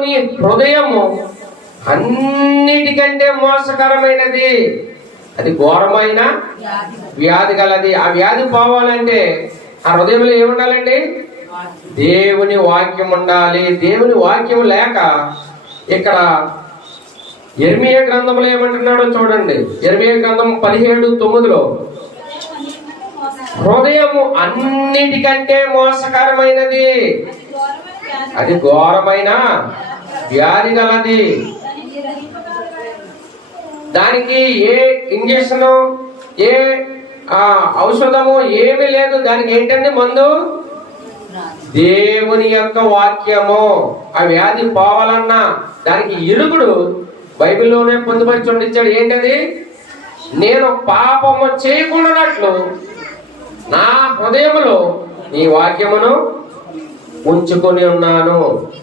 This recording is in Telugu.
నీ హృదయము అన్నిటికంటే మోసకరమైనది. అది ఘోరమైన వ్యాధి గలది ఆ వ్యాధి పోవాలంటే ఆ హృదయంలో ఏముండాలండి? దేవుని వాక్యం ఉండాలి. దేవుని వాక్యం లేక ఇక్కడ ఎర్మియ గ్రంథంలో ఏమంటున్నాడో చూడండి. ఎర్మియ గ్రంథం పదిహేడు తొమ్మిదిలో హృదయము అన్నిటికంటే మోసకరమైనది. అది ఘోరమైన వ్యాధి గలది. దానికి ఏ ఇంజక్షన్ ఏ ఔషధము ఏమీ లేదు. దానికి ఏంటండి మందు? దేవుని యొక్క వాక్యము. ఆ వ్యాధి పోవాలన్నా దానికి ఇరుగుడు బైబిల్లోనే పొందుపరిచి ఉండించాడు ఏంటది? నేను పాపము చేయకుండానట్లు నా హృదయములో నీ వాక్యమును ఉంచుకొని ఉన్నాను.